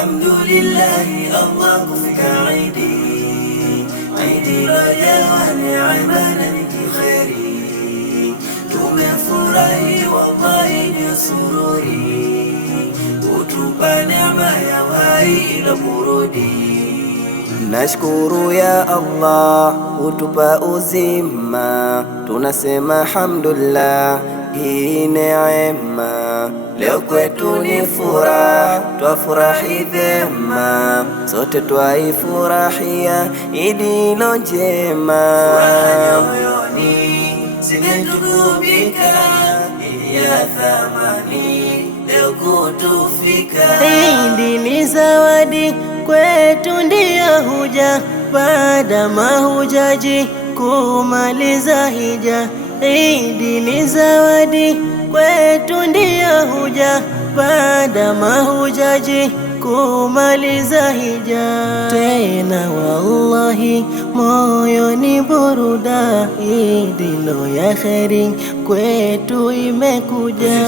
Alhamdulillahi, Allah kufika Idi raja wa neema na kheri, tumefurahi wallahi ni sururi, utupa neema ya uhai na burudi. Nashukuru ya Allah utupa uzima, tunasema alhamdulillah, hii neema leo kwetu ni furaha, twafurahi vyema, sote twaifurahia Idi ilo njema. Furaha moyoni zimetugubika, ya thamani leo kutufika. Idi ni zawadi kwetu, ndiyo huja baada mahujaji kumaliza hija. Idi ni zawadi kwetu, ndiyo huja baada mahujaji kumaliza hija. Tena wallahi moyo ni buruda, Idi lo ya kheri kwetu imekuja.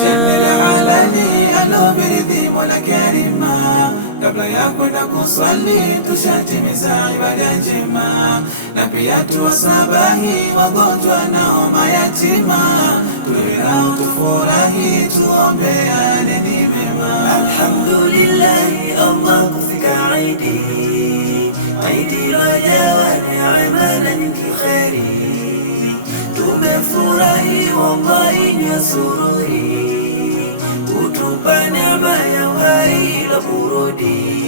Kabla ya kwenda kuswali tushatimiza ibada njema, na pia tuwasabahi wagonjwa na mayatima, tulilao tufurahi tuombeane ni mema. Alhamdulillahi, Allah kufika Idi raja wa neema na kheri, tumefurahi wallahi ni sururi, utupa neema ya uhai na burudi.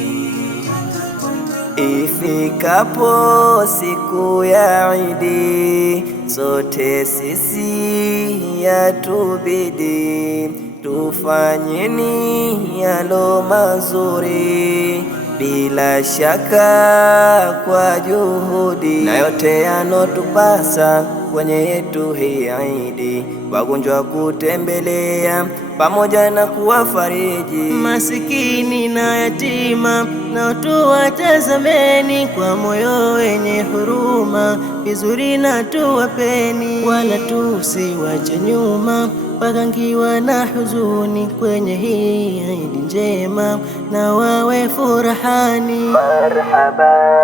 Ifikapo siku ya Idi, sote sisi yatubidi tufanyeni yalo mazuri, bila shaka kwa juhudi, na yote yanotupasa kwenye yetu hii Idi, wagonjwa kutembelea pamoja na kuwafariji, masikini na yatima na tuwatazameni, kwa moyo wenye huruma vizuri na tuwapeni, wala tusiwache nyuma wakangiwa na huzuni, kwenye hii Idi njema na wawe furahani. Marhaban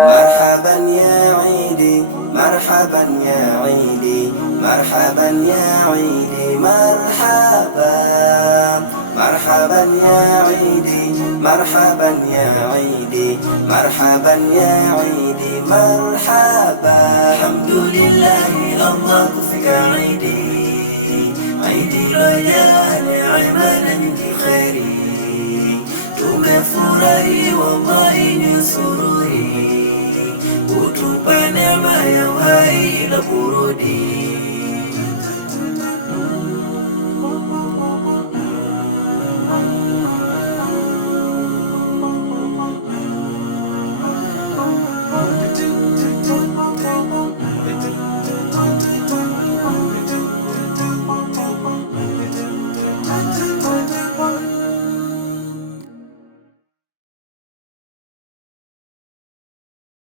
marhaban ya Idi, marhaban ya Idi, marhaban ya Idi, marhaban marhaban ya Idi, marhaban ya Idi, marhaban ya Idi, marhaban. Alhamdulillahi, Allah kufika Idi raja neema na kheri, tumefurahi wallahi ni sururi, utupa neema ya uhai na burudi.